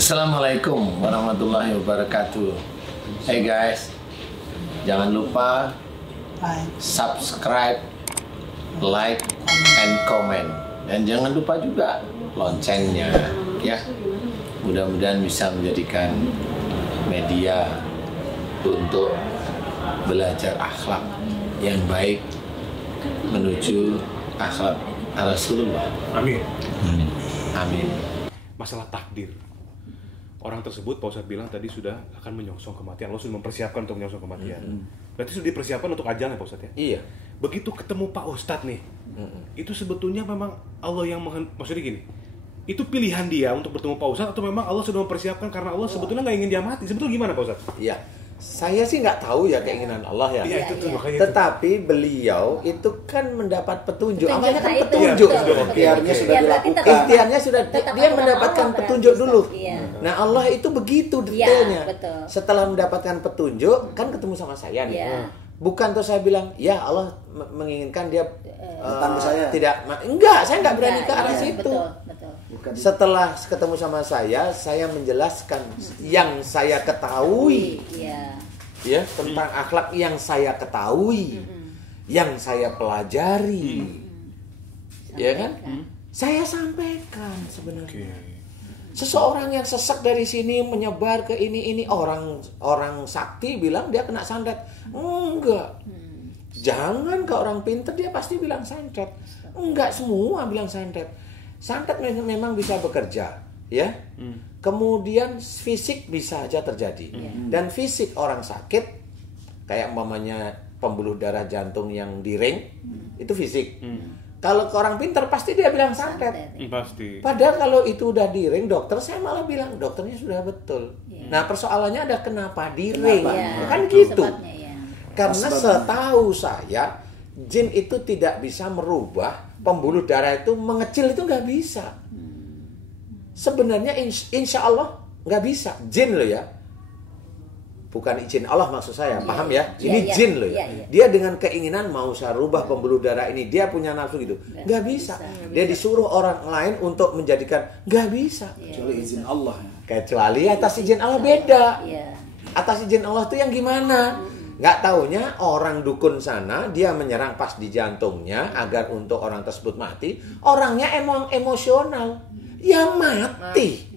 Assalamualaikum warahmatullahi wabarakatuh. Hey guys, jangan lupa subscribe, like, and comment. Dan jangan lupa juga loncengnya, ya. Mudah-mudahan bisa menjadikan media untuk belajar akhlak yang baik menuju akhlak Rasulullah. Amin. Amin. Masalah takdir. Orang tersebut, Pak Ustadz bilang tadi sudah akan menyongsong kematian. Allah sudah mempersiapkan untuk menyongsong kematian. Berarti sudah dipersiapkan untuk ajalnya, Pak Ustadz ya? Iya. Begitu ketemu Pak Ustadz nih, itu sebetulnya memang Allah yang maksudnya gini, itu pilihan dia untuk bertemu Pak Ustadz atau memang Allah sudah mempersiapkan karena Allah sebetulnya nggak ingin dia mati? Sebetulnya gimana, Pak Ustadz? Iya. Saya sih nggak tahu ya keinginan Allah ya. Iya, itu makanya itu. Tetapi beliau itu kan mendapat petunjuk. Petunjuk, Awalnya kan nah itu. petunjuk. Betul, Ikhtiarnya betul. sudah Ya, berarti dilakukan. tetap- Ikhtiarnya sudah tetap dia nama mendapatkan Allah petunjuk berarti, dulu. Ustaz. Iya. Nah, Allah itu begitu detailnya. betul. Setelah mendapatkan petunjuk kan ketemu sama saya nih. Iya. Bukan tuh saya bilang, ya Allah menginginkan dia datang ke saya. tidak enggak, saya nggak berani ke arah Iya, situ. Betul, betul. Bukan Setelah ketemu sama saya menjelaskan yang saya ketahui. Iya. Ya, tentang akhlak yang saya ketahui, yang saya pelajari, ya kan? Saya sampaikan sebenarnya. Seseorang yang sesek dari sini menyebar ke ini orang sakti bilang dia kena santet. Enggak. Jangan ke orang pinter dia pasti bilang santet. Enggak semua bilang santet. Santet memang bisa bekerja, ya. Kemudian fisik bisa aja terjadi. Dan fisik orang sakit kayak umpamanya pembuluh darah jantung yang di ring itu fisik. Kalau ke orang pintar pasti dia bilang santet. Pasti. Padahal kalau itu udah di ring dokter, saya malah bilang dokternya sudah betul. Nah, persoalannya ada kenapa di ring? Iya, Kan itu gitu. sebabnya, ya. Karena setahu saya jin itu tidak bisa merubah pembuluh darah itu mengecil, itu nggak bisa. Sebenarnya insya Allah nggak bisa. Jin loh ya, bukan izin Allah maksud saya, paham ya? Ini jin loh ya. Dia dengan keinginan mau saya rubah pembuluh darah ini, dia punya nafsu gitu, nggak bisa. Dia disuruh orang lain untuk menjadikan, nggak bisa. kecuali izin Allah ya. Kecuali atas izin Allah beda. Iya. Atas izin Allah tuh yang gimana? Nggak taunya orang dukun sana dia menyerang pas di jantungnya agar untuk orang tersebut mati. Orangnya emang emosional, yang mati.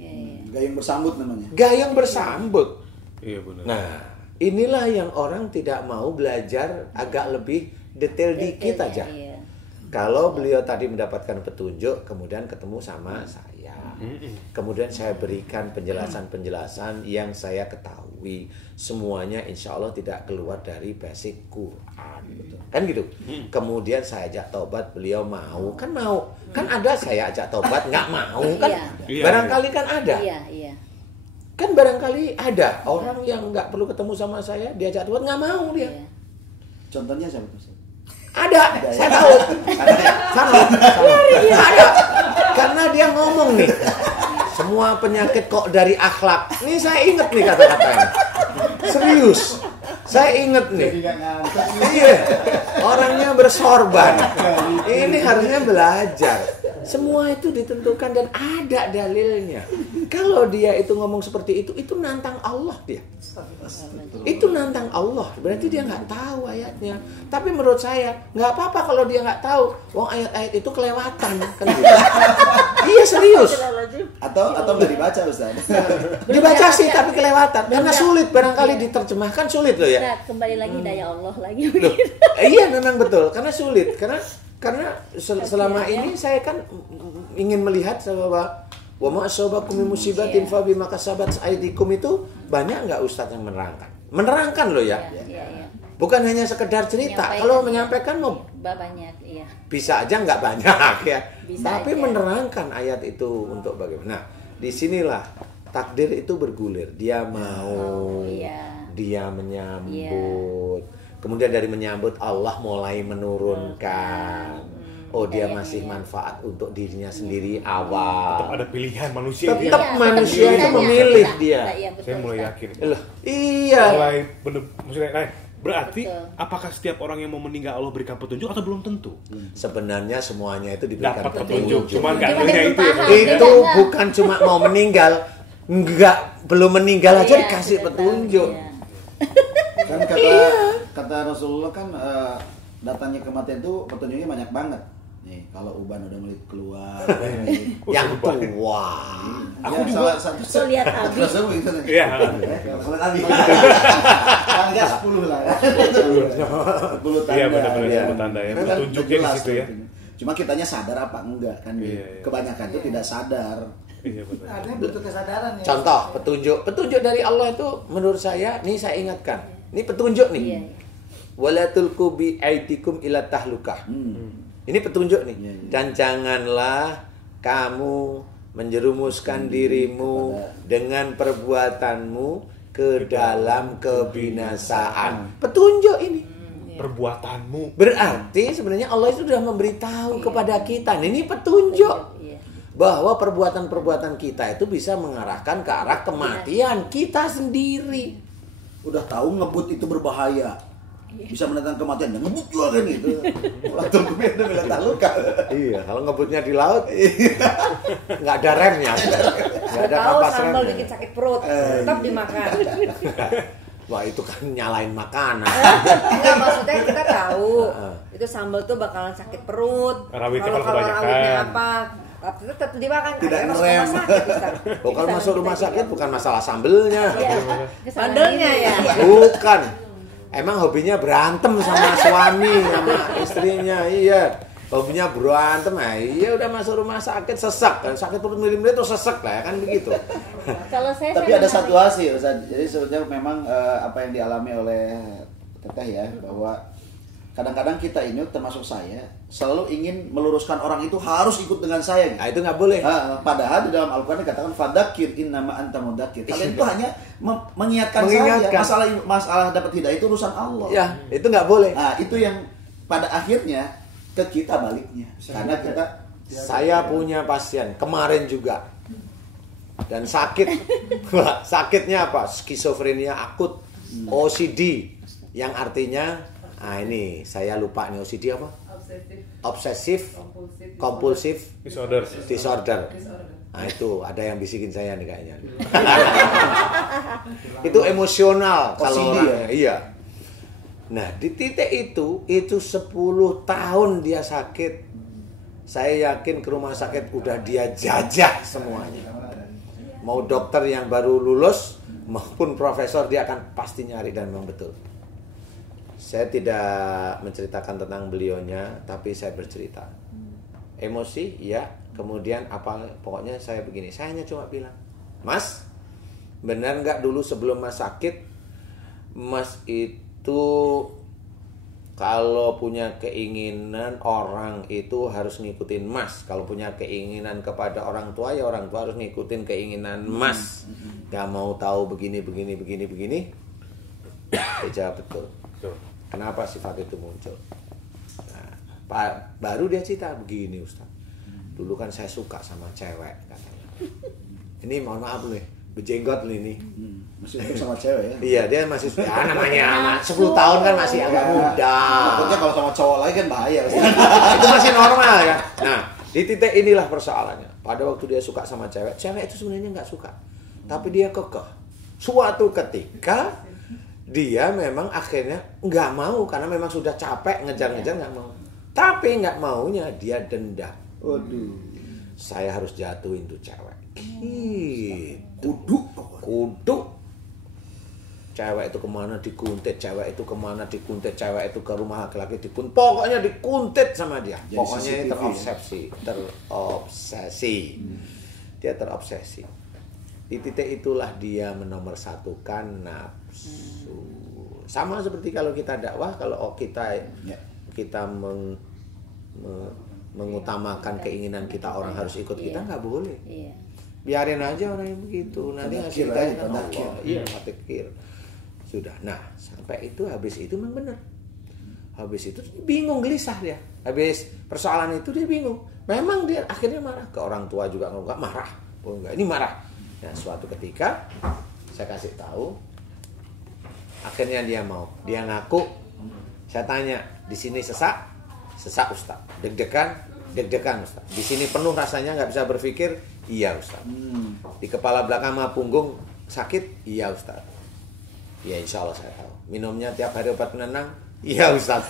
Gayung bersambut namanya. Gayung bersambut. Iya benar. Nah, inilah yang orang tidak mau belajar agak lebih detail dikit aja. Iya. Kalau beliau tadi mendapatkan petunjuk, kemudian ketemu sama saya. Kemudian saya berikan penjelasan-penjelasan yang saya ketahui. Semuanya insya Allah tidak keluar dari basic Quran. Kan gitu. Kemudian saya ajak tobat, beliau mau. Kan mau. Kan ada saya ajak tobat, nggak mau. Kan Iya. barangkali kan ada. Iya, iya. Kan barangkali ada orang yang nggak perlu ketemu sama saya, diajak tobat, nggak mau dia. Iya. Contohnya siapa tuh? Ada, saya tahu. Sama. Ada. Karena dia ngomong nih, semua penyakit kok dari akhlak. Nih saya inget nih kata-katanya. Serius. Saya inget nih. Iya. Orangnya bersorban. Ini harusnya belajar. Semua itu ditentukan dan ada dalilnya. Kalau dia itu ngomong seperti itu nantang Allah dia. Itu nantang Allah. Berarti dia nggak tahu ayatnya. Tapi menurut saya nggak apa-apa kalau dia nggak tahu. Wong ayat-ayat itu kelewatan kan gitu. Iya serius. Atau nggak dibaca Ustaz? Dibaca sih tapi kelewatan. Karena sulit barangkali diterjemahkan sulit loh ya. Nah, kembali lagi daya Allah lagi. Loh, iya memang betul karena sulit karena selama ini saya kan ingin melihat bahwa wa ma asabakum min musibatin fa bima kasabat aydikum itu banyak nggak Ustadz yang menerangkan loh ya. Iya. Bukan hanya sekedar cerita. Kalau menyampaikan mau banyak, iya. bisa aja nggak banyak ya. Bisa Tapi aja. menerangkan ayat itu untuk bagaimana. Nah, disinilah takdir itu bergulir. Dia mau, iya. dia menyambut. Kemudian dari menyambut Allah mulai menurunkan. Oh dia masih manfaat untuk dirinya sendiri awal. Tetap ada pilihan manusia. Tetap Iya, manusia itu pilihannya. memilih Iya, dia. iya, betul, Saya mulai Ustaz. yakin. Loh, iya. Mulai maksudnya, berarti Betul. apakah setiap orang yang mau meninggal Allah berikan petunjuk atau belum tentu? Sebenarnya semuanya itu diberikan Dapat petunjuk. petunjuk, cuman nggak Cuma punya dia itu ya. paham. Itu Beda nggak? bukan cuma mau meninggal, belum meninggal aja Iya, dikasih sudah petunjuk. tahu, iya. Kan kata Rasulullah kan datangnya kematian itu petunjuknya banyak banget. Nih, kalau uban udah mulai keluar, Yang tua. Aku ya, juga- salah satu Tuh lihat Abi. Rasul gitu nih. Iya. Kalau Abi. Kan enggak 10 lah. 10 tanda. Iya, benar-benar ya. 10 tanda ya. Itu kan Petunjuknya di jelas situ ya. tuh. Cuma kitanya sadar apa enggak kan? Iya, iya. Kebanyakan itu tidak sadar. Iya betul. Ada yang butuh kesadaran ya. Contoh petunjuk dari Allah itu menurut saya, nih saya ingatkan. Ini petunjuk Iya, nih. iya. Wala tulqu bi aidikum ila tahlukah. Ini petunjuk nih. Iya, iya. Dan janganlah kamu menjerumuskan dirimu dengan perbuatanmu ke dalam kebinasaan. Petunjuk ini. Perbuatanmu. Berarti sebenarnya Allah itu sudah memberitahu kepada kita. Ini petunjuk Iya. bahwa perbuatan-perbuatan kita itu bisa mengarahkan ke arah kematian kita sendiri. Udah tahu ngebut itu berbahaya. Bisa mendatangkan kematian dan ngebut juga kan gitu. Latul kubir udah bilang taluka. Iya, kalau ngebutnya di laut nggak ada remnya, nggak ada Tahu kampas sambal remnya. bikin sakit perut, tetap dimakan. Wah itu kan nyalain makanan. Enggak, maksudnya kita tahu itu sambal tuh bakalan sakit perut. Rawitnya Kalau kalau kebanyakan. rawitnya apa? Tapi tetap dimakan. Tidak Akhirnya masuk ngerem. rumah sakit, Ustaz. Kalau masuk rumah sakit bukan masalah sambelnya, Iya. Bandelnya ya. bukan. Emang hobinya berantem sama suami, sama istrinya, iya. Hobinya berantem, iya udah masuk rumah sakit sesak kan, sakit perut milim-milim itu sesak lah ya kan begitu. Kalau saya Tapi ada satu hasil, Ustaz. Jadi sebetulnya memang apa yang dialami oleh Teteh ya, bahwa kadang-kadang kita ini termasuk saya selalu ingin meluruskan orang itu harus ikut dengan saya. Nah itu nggak boleh. Padahal di dalam Al-Quran dikatakan fadakir innama anta mudakir. Kalian itu hanya mengingatkan Mengingatkan. saja. Masalah dapat hidayah itu urusan Allah. Ya itu nggak boleh. Nah, itu yang pada akhirnya ke kita baliknya. Karena kita Saya punya pasien kemarin juga dan sakit. Sakitnya apa? Skizofrenia akut, OCD, yang artinya, ini saya lupa nih OCD apa? Obsesif kompulsif disorder. Nah itu ada yang bisikin saya nih kayaknya. Itu emosional kalau OCD orangnya. Iya. Nah di titik itu 10 tahun dia sakit. Saya yakin ke rumah sakit udah dia jajah semuanya. Mau dokter yang baru lulus maupun profesor dia akan pasti nyari, dan memang betul. Saya tidak menceritakan tentang beliaunya, tapi saya bercerita. Emosi, ya. Kemudian apa? Pokoknya saya begini. Saya hanya cuma bilang, Mas, benar nggak dulu sebelum Mas sakit, Mas itu kalau punya keinginan orang itu harus ngikutin Mas. Kalau punya keinginan kepada orang tua, ya orang tua harus ngikutin keinginan Mas. Gak mau tahu begini. Dia jawab betul. Kenapa sifat itu muncul? Nah, baru dia cerita begini, Ustaz. Dulu kan saya suka sama cewek katanya. Ini mohon maaf nih, berjenggot nih. masih hidup sama cewek ya. Iya, dia masih namanya 10 tahun kan masih agak muda. Takutnya kalau sama cowok lagi kan bahaya. Itu masih normal ya. Nah, di titik inilah persoalannya. Pada waktu dia suka sama cewek, cewek itu sebenarnya nggak suka, tapi dia kekeh. Suatu ketika dia memang akhirnya nggak mau karena memang sudah capek ngejar-ngejar, nggak mau. Tapi nggak maunya dia dendam. Waduh. Saya harus jatuhin tuh cewek. Gitu. Kudu. Cewek itu kemana dikuntit, cewek itu kemana dikuntit, cewek itu ke rumah laki-laki dikuntit. Pokoknya dikuntit sama dia. Jadi Pokoknya CCTV, terobsesi. Dia terobsesi. Di titik itulah dia menomorsatukan nafsu. Sama seperti kalau kita dakwah, kalau kita mengutamakan keinginan kita, orang harus ikut kita, nggak boleh. Iya. Biarin aja orang yang begitu, nanti ngasih Tadakir tahu aja, kan tadakir. Allah. Iya, tadakir. Sudah. Nah, sampai itu habis itu memang benar. Habis itu bingung, gelisah dia. Habis persoalan itu dia bingung. Memang dia akhirnya marah ke orang tua juga, enggak marah. Oh enggak, ini marah. Nah, suatu ketika saya kasih tahu, akhirnya dia mau. Dia ngaku. Saya tanya, di sini sesak Ustaz. Deg-degan Ustaz. Di sini penuh rasanya, nggak bisa berpikir. Iya Ustaz. Di kepala belakang sama punggung sakit? Iya Ustaz. Ya insya Allah saya tahu. Minumnya tiap hari obat penenang? Iya Ustaz.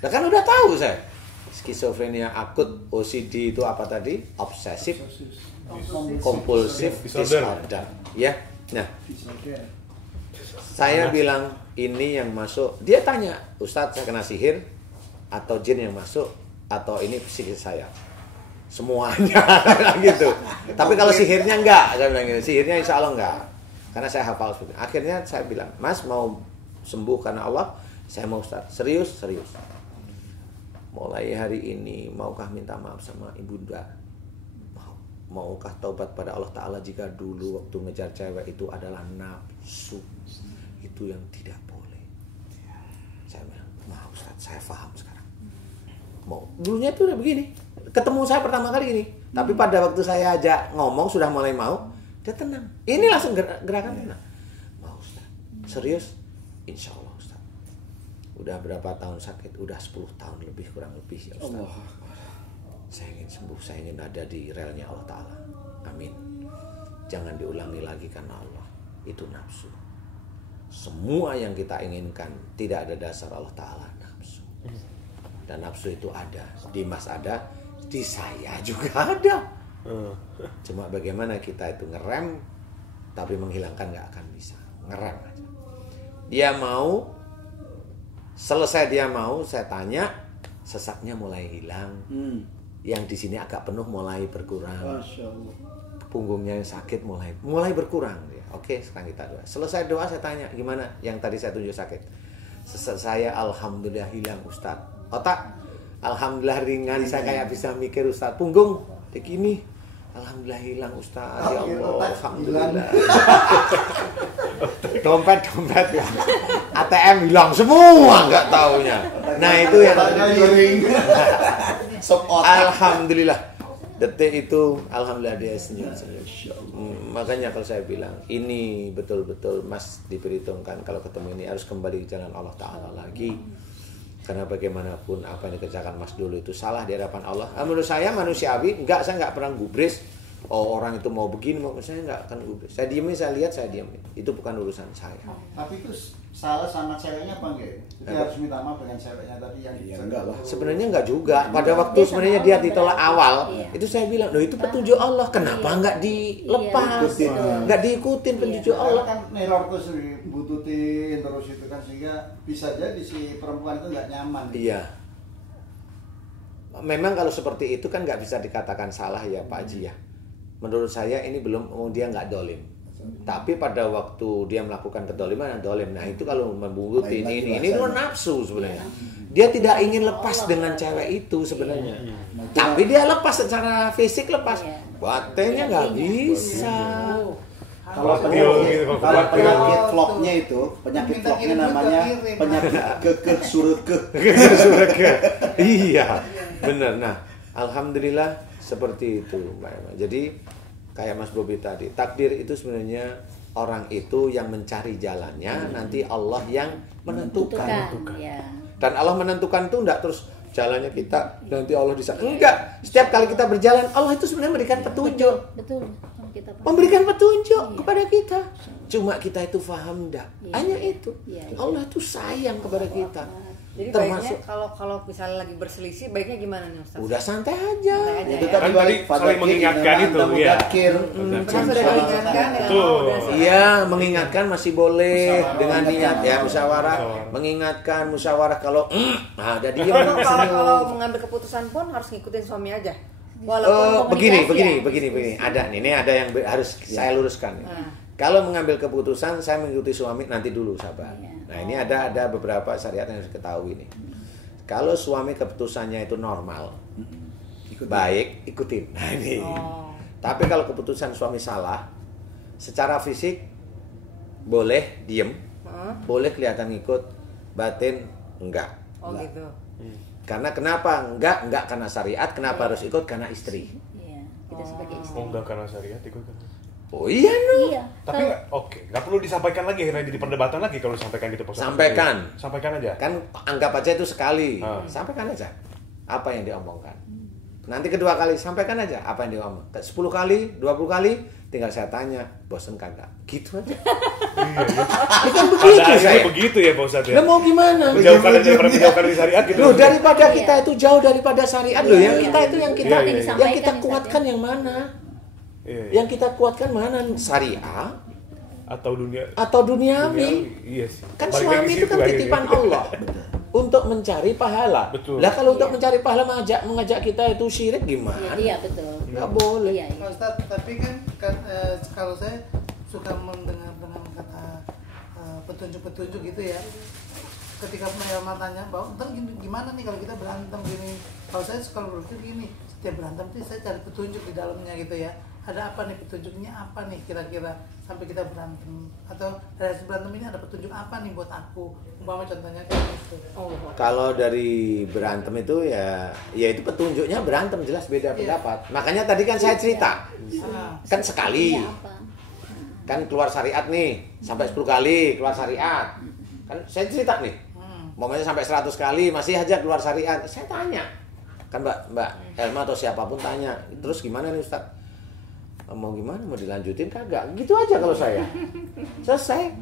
Nah kan udah tahu saya. Skizofrenia akut, OCD itu apa tadi? Obsesif kompulsif disorder. Ya. Nah, saya bilang ini yang masuk. Dia tanya, Ustadz saya kena sihir atau jin yang masuk atau ini psikis saya? Semuanya gitu. Tapi kalau sihirnya enggak, saya bilang gitu. Sihirnya insya Allah enggak. Karena saya hafal seperti itu. Akhirnya saya bilang, Mas mau sembuh karena Allah? Saya mau Ustadz. Serius? Serius. Mulai hari ini maukah minta maaf sama ibunda? Maukah taubat pada Allah Ta'ala jika dulu waktu ngejar cewek itu adalah nafsu? Itu yang tidak boleh. Saya bilang, maaf Ustaz, saya paham sekarang. Mau dulunya itu udah begini. Ketemu saya pertama kali ini. Tapi pada waktu saya ajak ngomong sudah mulai mau, dia tenang. Ini langsung gerakan tenang. Mau Ustaz, serius? Insya Allah Ustaz. Udah berapa tahun sakit? Udah 10 tahun lebih, kurang lebih ya Ustaz. Saya ingin sembuh, saya ingin ada di relnya Allah Ta'ala. Amin. Jangan diulangi lagi karena Allah. Itu nafsu. Semua yang kita inginkan tidak ada dasar Allah Ta'ala, nafsu. Dan nafsu itu ada. Di Mas ada, di saya juga ada. Cuma bagaimana kita itu ngerem, tapi menghilangkan gak akan bisa. Ngerem aja. Dia mau, selesai dia mau, saya tanya, sesaknya mulai hilang. Yang di sini agak penuh mulai berkurang. Punggungnya yang sakit mulai berkurang. Oke, sekarang kita doa. Selesai doa saya tanya, gimana yang tadi saya tunjuk sakit? Saya alhamdulillah hilang Ustaz. Otak alhamdulillah ringan, saya kayak bisa mikir Ustaz. Punggung begini, alhamdulillah hilang Ustaz. Ya Allah, alhamdulillah. Dompet ya. ATM hilang semua, nggak taunya. Nah itu yang alhamdulillah. Detik itu alhamdulillah dia senyum. Makanya kalau saya bilang ini betul-betul Mas diperhitungkan kalau ketemu ini harus kembali ke jalan Allah Ta'ala lagi. Karena bagaimanapun apa yang dikerjakan Mas dulu itu salah di hadapan Allah. Menurut saya manusiawi, saya nggak pernah gubris. Oh orang itu mau begini, saya nggak akan gubris. Saya diemin, saya lihat, saya diemin. Itu bukan urusan saya. Tapi itu salah sama ceweknya apa enggak? Dia harus minta maaf dengan ceweknya tadi yang enggak lah. Sebenarnya enggak juga. Pada waktu sebenarnya dia ditolak awal, itu saya bilang, loh itu petunjuk Allah. Kenapa enggak dilepas? Enggak diikutin petunjuk Allah. Kan neror terus bututin terus itu kan sehingga bisa jadi si perempuan itu enggak nyaman. Iya. Memang kalau seperti itu kan nggak bisa dikatakan salah ya Pak Haji ya. Menurut saya ini belum, dia nggak dolim. Tapi pada waktu dia melakukan kedoliman, dolim. Nah itu kalau membungkuti ini itu nafsu sebenarnya. Dia tidak ingin lepas dengan cewek itu sebenarnya. Tapi dia lepas secara fisik lepas. Batinnya nggak bisa. Kalau penyakit vlognya itu, penyakit vlognya namanya penyakit kekeh surkeh. Iya, benar. Nah, alhamdulillah seperti itu, Mbak Emma. Jadi kayak Mas Bobi tadi, takdir itu sebenarnya orang itu yang mencari jalannya, nanti Allah yang menentukan. Dan Allah menentukan itu enggak terus jalannya kita, nanti Allah bisa. Enggak. Setiap kali kita berjalan, Allah itu sebenarnya memberikan petunjuk. Betul. Memberikan petunjuk kepada kita. Cuma kita itu paham enggak? Hanya itu. Allah itu sayang kepada kita. Jadi baiknya kalau misalnya lagi berselisih, baiknya gimana nih Ustaz? Udah santai aja. Itu Kan tadi saling mengingatkan itu ya. Karena sudah diingatkan Iya, mengingatkan masih boleh dengan niat ya musyawarah. Mengingatkan musyawarah kalau ada dia. Kalau mengambil keputusan pun harus ngikutin suami aja. Walaupun begini. Ada nih, ini ada yang harus saya luruskan. Kalau mengambil keputusan, saya mengikuti suami, nanti dulu sabar. Nah ini ada beberapa syariat yang harus ketahui nih. Kalau suami keputusannya itu normal, baik, ikutin. Nah ini. Tapi kalau keputusan suami salah, secara fisik boleh diem, boleh kelihatan ngikut, batin enggak. Oh gitu. Karena kenapa? Enggak karena syariat, kenapa harus ikut? Karena istri. Iya, kita sebagai istri. Oh enggak karena syariat ikut kan? Oh iya no. Iya. Tapi nggak perlu disampaikan lagi karena jadi perdebatan lagi kalau disampaikan gitu. Sampaikan aja. Kan anggap aja itu sekali. Sampaikan aja apa yang diomongkan. Nanti kedua kali sampaikan aja apa yang dia ngomong. 10 kali, 20 kali, tinggal saya tanya, bosen kagak? Gitu aja. Bukan begitu Pada akhirnya saya. begitu ya Pak Ustadz ya. Lah mau gimana? Menjauhkan dari syariat gitu. Loh, daripada kita itu jauh daripada syariat loh, yang kita itu yang kita Iya, iya. yang kita kuatkan yang mana? Iya, iya. Yang kita kuatkan mana? Syariah Atau dunia atau duniawi? Iya sih. Kan Balik suami lagi itu situ kan akhirnya. titipan Allah untuk mencari pahala. Betul. Lah kalau untuk mencari pahala mengajak kita itu syirik gimana? Iya betul. Nggak boleh. Iya, iya. Pak Ustadz, tapi kan kalau saya suka mendengar dengan kata petunjuk-petunjuk gitu ya. Ketika Melma tanya, bahwa ntar gimana nih kalau kita berantem gini. Kalau saya suka berpikir gini, setiap berantem tuh saya cari petunjuk di dalamnya gitu ya. Ada apa nih petunjuknya, apa nih kira-kira sampai kita berantem, atau dari berantem ini ada petunjuk apa nih buat aku, umpama contohnya kayak gitu. Kalau dari berantem itu ya itu petunjuknya berantem jelas beda pendapat. Makanya tadi kan saya cerita. Kan sekali. Iya, apa? Kan keluar syariat nih, sampai 10 kali keluar syariat. Kan saya cerita nih. Momennya sampai 100 kali masih aja keluar syariat. Saya tanya. Kan Mbak Elma atau siapapun tanya, "Terus gimana nih Ustaz? Mau gimana? Mau dilanjutin kagak?" Gitu aja kalau saya. Selesai.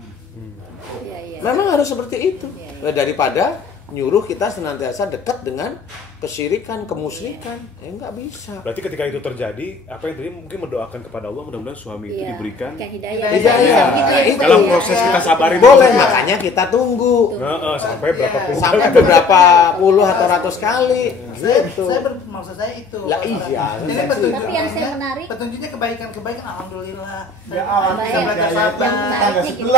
Iya, iya. Memang harus seperti itu. Iya, Daripada nyuruh kita senantiasa dekat dengan kesyirikan, kemusyrikan. Ya nggak bisa. Berarti ketika itu terjadi, apa yang tadi mungkin mendoakan kepada Allah mudah-mudahan suami itu Iya. diberikan Kayak hidayah. Hidayah. Gitu ya, Nah, Ustaz, dalam ya. proses kita sabarin Boleh, dulu. makanya kita tunggu. Sampai berapa puluh Sampai kali. beberapa puluh atau ratus kali. Gitu. Maksud saya itu. Lah iya. Jadi petunjuk, Tapi yang saya menarik, petunjuknya kebaikan-kebaikan, alhamdulillah. Ya, Bisa belajar yang sabar, menarik nih, gitu.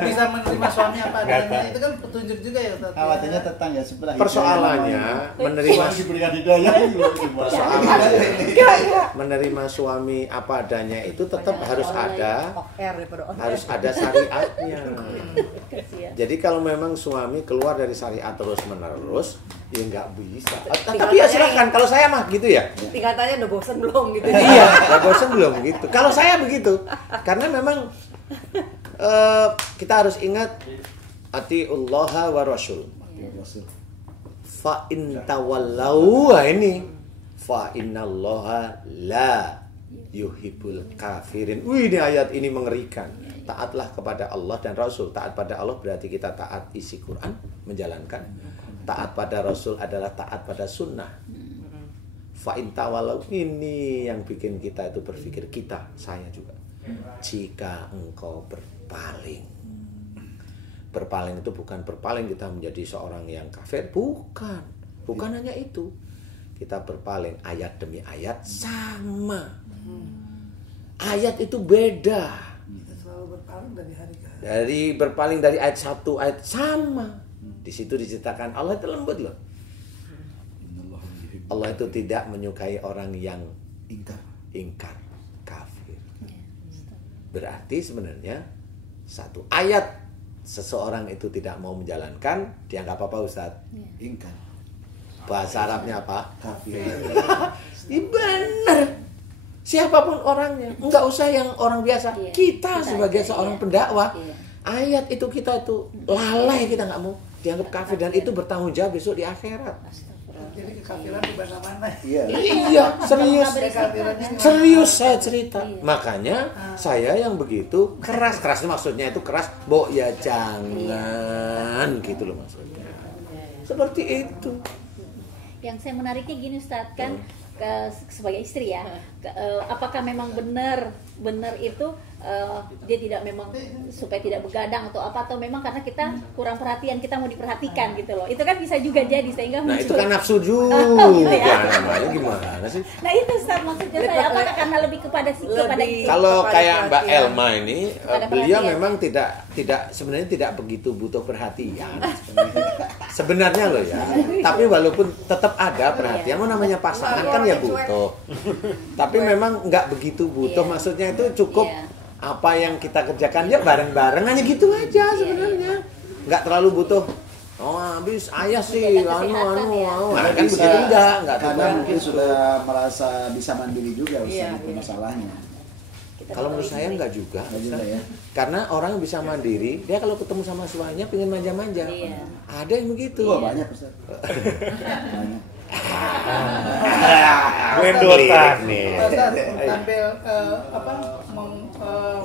bisa menerima suami apa adanya. Itu kan petunjuk juga ya Ustaz. Khawatirnya tetangga sebelah. Persoalannya menerima diberikan hidayah menerima suami apa adanya itu tetap harus ada R daripada on. harus ada syariatnya. Kasihan. Jadi kalau memang suami keluar dari syariat terus menerus, ya nggak bisa. Tapi ya silakan. Kalau saya mah gitu ya. Tingkatannya udah bosen belum gitu. Iya, nggak bosan belum gitu. Kalau saya begitu, karena memang kita harus ingat atiullaha wa rasul. Fa in tawallau, ini fa innallaha la yuhibbul kafirin. Wih, ini ayat ini mengerikan. Taatlah kepada Allah dan Rasul. Taat pada Allah berarti kita taat isi Quran, menjalankan. Taat pada Rasul adalah taat pada sunnah. Fa in tawallau, ini yang bikin kita itu berpikir, saya juga. Jika engkau berpaling. Berpaling itu bukan berpaling kita menjadi seorang yang kafir, bukan hanya itu. Kita berpaling ayat demi ayat sama. Ayat itu beda. Kita selalu berpaling dari hari ke hari. Dari berpaling dari ayat satu ayat sama. Di situ diceritakan Allah itu lembut loh. Allah itu tidak menyukai orang yang ingkar kafir. Berarti sebenarnya satu ayat seseorang itu tidak mau menjalankan, dianggap apa Ustaz? ingkar Bahasa Arabnya apa? kafir. Benar. Siapapun orangnya, enggak usah yang orang biasa. Iya. Kita Kita sebagai aja, seorang iya. pendakwah, Iya. ayat itu kita itu lalai, kita nggak mau dianggap kafir dan itu bertanggung jawab besok di akhirat. Jadi kekafiran di mana-mana. Iya. Iya, serius. Kekafirannya Serius saya cerita. Iya. Makanya saya yang begitu keras itu maksudnya itu keras, ya jangan gitu loh maksudnya. Seperti itu. Yang saya menariknya gini Ustadz, kan sebagai istri ya, apakah memang benar itu dia tidak memang supaya tidak begadang atau apa, atau memang karena kita kurang perhatian, kita mau diperhatikan gitu loh. Itu kan bisa juga jadi sehingga Nah muncul. itu kan nafsu juga. gitu ya. Namanya gimana sih? Nah itu Ustadz maksudnya saya, apakah karena lebih kepada kepada Kalau kepada kayak Mbak perhatian. Elma ini, Kepada beliau perhatian. memang tidak sebenarnya tidak begitu butuh perhatian. Sebenarnya loh ya. Tapi walaupun tetap ada perhatian, mau namanya pasangan kan ya butuh. Tapi memang nggak begitu butuh. Iya. Maksudnya itu cukup Iya. apa yang kita kerjakan ya bareng-bareng hanya gitu aja sebenarnya. Nggak terlalu butuh. Oh habis ayah sih, Menjaga kesehatan ya. Nah, kan begitu enggak Karena terlalu mungkin gitu. sudah merasa bisa mandiri juga Ustaz, Iya, itu iya. masalahnya. kita Kalau menurut ketahui saya sendiri. enggak juga. Nggak juga ya. Karena orang yang bisa mandiri, dia kalau ketemu sama suaminya pengen manja-manja. Iya. Ada yang begitu. Wah banyak Ustaz. Banyak. Mendotan nih. Pak Ustadz, sambil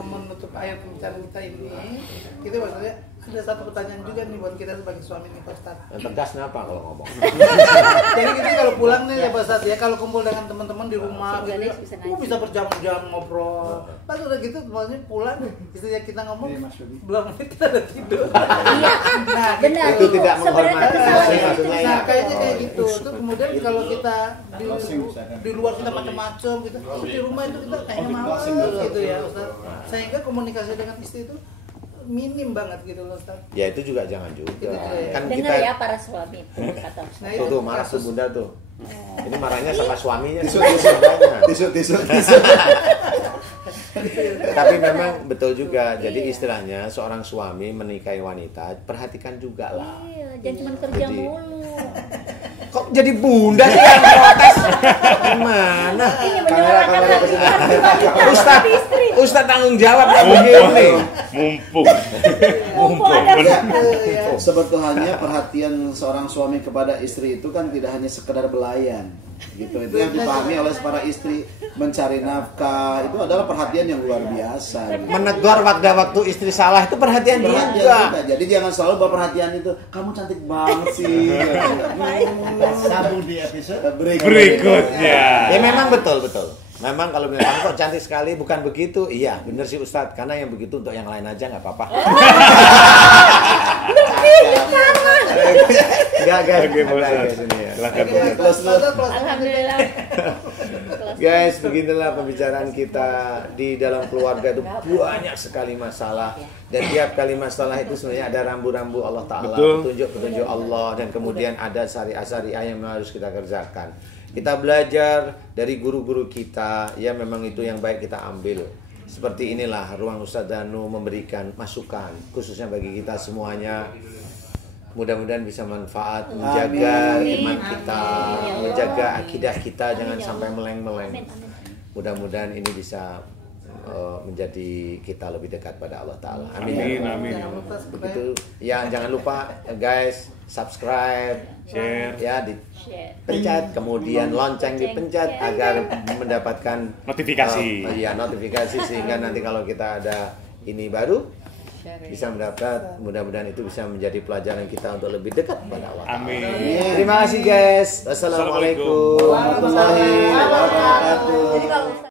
menutup ayat pembicaraan kita ini, itu maksudnya ada satu pertanyaan juga nih buat kita sebagai suami nih Pak Ustadz. Tegas kenapa kalau ngomong? Jadi kita kalau pulang nih ya Pak Ustadz ya, kalau kumpul dengan teman-teman di rumah gitu ya, bisa berjam-jam ngobrol. Pas udah gitu maksudnya pulang, istrinya kita ngomong, belum menit kita udah tidur. Iya, Nah, benar. Itu tidak Sebenarnya menghormati kesalahan istri, itu. maksudnya ya. Nah, kayaknya kayak gitu. Terus kemudian kalau kita di luar kita macam-macam gitu, di rumah itu kita kayaknya malas gitu ya Ustaz. Sehingga komunikasi dengan istri itu minim banget gitu loh Ustaz. Ya itu juga jangan juga. Gitu ya. Kan Dengar kita ya para suami kata Nah, tuh marah tuh bunda tuh. Ini marahnya sama suaminya. Tisu. Tapi memang betul juga. Jadi istilahnya seorang suami menikahi wanita, perhatikan juga lah. Iya, jangan cuma kerja Jadi- mulu. Kok jadi bunda sih yang protes? Gimana? Ini menyuarakan hati Ustadz, istri. Ustadz tanggung jawab kayak begini. Mumpung. Mumpung ada Ya, sebetulnya perhatian seorang suami kepada istri itu kan tidak hanya sekedar belayan gitu. Itu yang dipahami oleh para istri, mencari nafkah itu adalah perhatian yang luar biasa gitu. Menegur waktu istri salah itu perhatian Perhatian juga. juga. Jadi jangan selalu bawa perhatian itu, kamu cantik banget sih. Sambung di episode Berikutnya. Ya memang betul. Memang kalau bilang kok cantik sekali, bukan begitu. Iya, bener sih Ustadz. Karena yang begitu untuk yang lain aja nggak apa-apa. Enggak guys, Oke, Pak Ustadz. guys ini ya. Silakan. Alhamdulillah. Guys, beginilah pembicaraan kita di dalam keluarga itu banyak sekali masalah. Dan tiap kali masalah itu sebenarnya ada rambu-rambu Allah Ta'ala, Betul. petunjuk-petunjuk Allah, dan kemudian ada syariah-syariah yang harus kita kerjakan. Kita belajar dari guru-guru kita, ya memang itu yang baik kita ambil. Seperti inilah ruang Ustadz Danu memberikan masukan, khususnya bagi kita semuanya. Mudah-mudahan bisa manfaat, menjaga iman kita, menjaga akidah kita, jangan sampai meleng-meleng. Mudah-mudahan ini bisa menjadi kita lebih dekat pada Allah Ta'ala. Amin. Amin. Begitu. Ya, jangan lupa guys, subscribe, Share. ya, Share. dipencet, kemudian lonceng dipencet agar mendapatkan Notifikasi. notifikasi sehingga nanti kalau kita ada ini baru bisa mendapat, mudah-mudahan itu bisa menjadi pelajaran kita untuk lebih dekat kepada Allah Ta'ala. Amin. Terima kasih guys. Wassalamualaikum warahmatullahi wabarakatuh. Jadi kalau